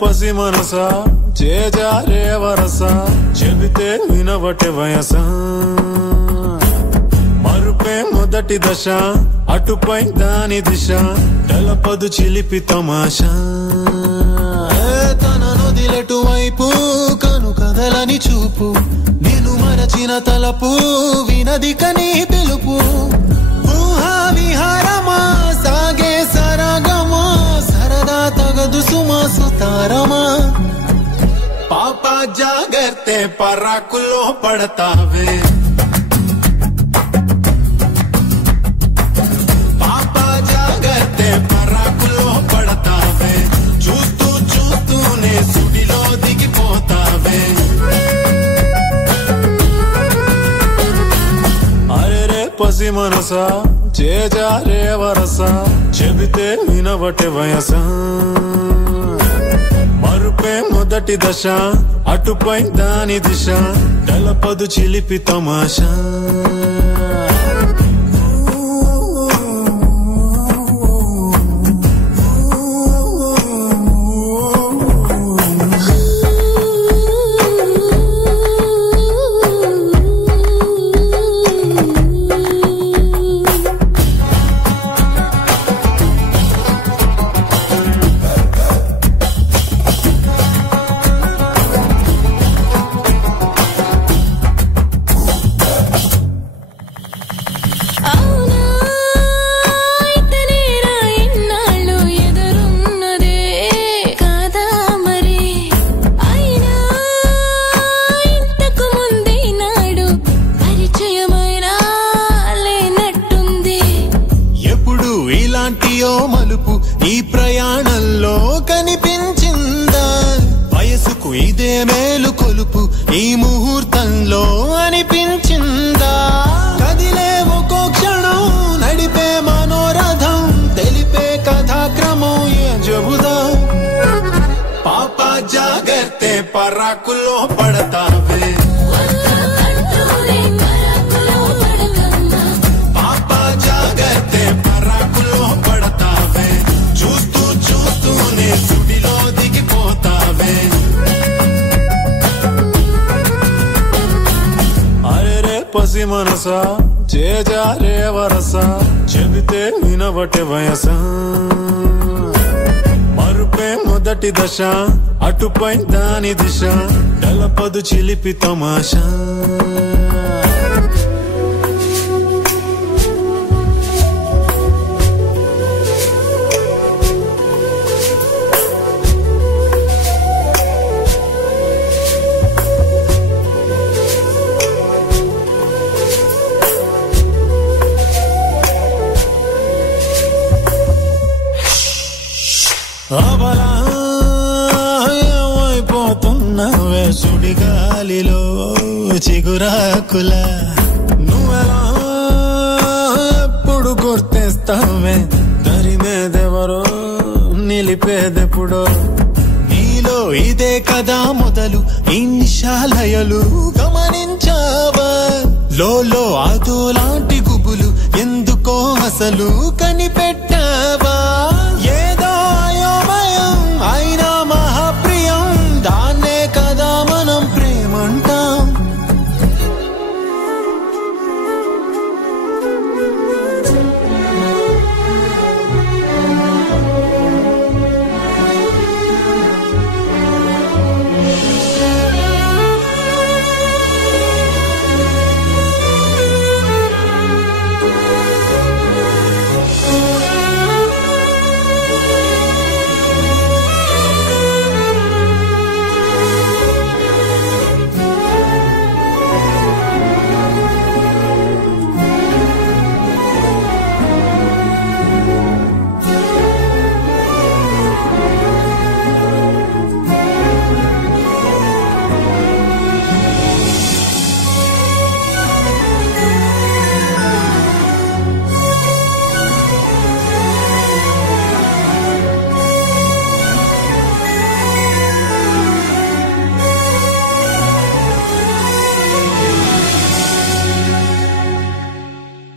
పసి మనసా చేజారే వరసా చెబితే వినవటే వయసా మరుపే మొదటి దశ అటుపై దాని దిశ తెలపదు చిలిపి తమాషా తన నొదిలెటు వైపు కను కదలని చూపు నేను మరచిన తలపు వినది కని పిలుపు ఊహా విహారమా సాగే సరగమా సరదా తగదు సుమా సుతారమా పాపా జాగర్తే పరాకులో పడతావే పాపా జాగర్తే పరాకులో పడతావే చూస్తూ చూస్తూనే సుడిలో దిగిపోతావే అరే పసి మనసా చేజారే వరసా చెబితే వినవటే వయసా మరుపే మొదటి దశ అటుపై దాని దిశ తెలపదు చిలిపి తమాషా మలుపు ఈ ప్రయాణంలో కనిపించిందా వయసుకు ఇదే మేలు కొలుపు ఈ ముహూర్తంలో అనిపించిందా కదిలే ఒక్కో క్షణం నడిపే మనోరథం తెలిపే కథాక్రమం చెబుదా పాపా జాగర్తే పరాకులో పడతావే పాపా జాగర్తే పరాకులో పడతావే చూస్తూ చూస్తూనే సుడిలో దిగిపోతావే అరే పసి మనసా చేజారే వరసా చెబితే వినవటే వయసా మరుపే మొదటి దశ అటుపై దాని దిశ తెలపదు చిలిపి తమాషా అబలా ఏమైపోతున్నవే సుడిగాలిలో చిగురాకుల నువ్వెలా ఎప్పుడు గుర్తిస్తావే తరిమేదెవరో నిలిపేదెప్పుడో నీలో ఇదే కదా మొదలు ఇన్షాలయలు గమనించావా లోలో అదో లాంటి గుబులు ఎందుకో అసలు కనిపెట్టావా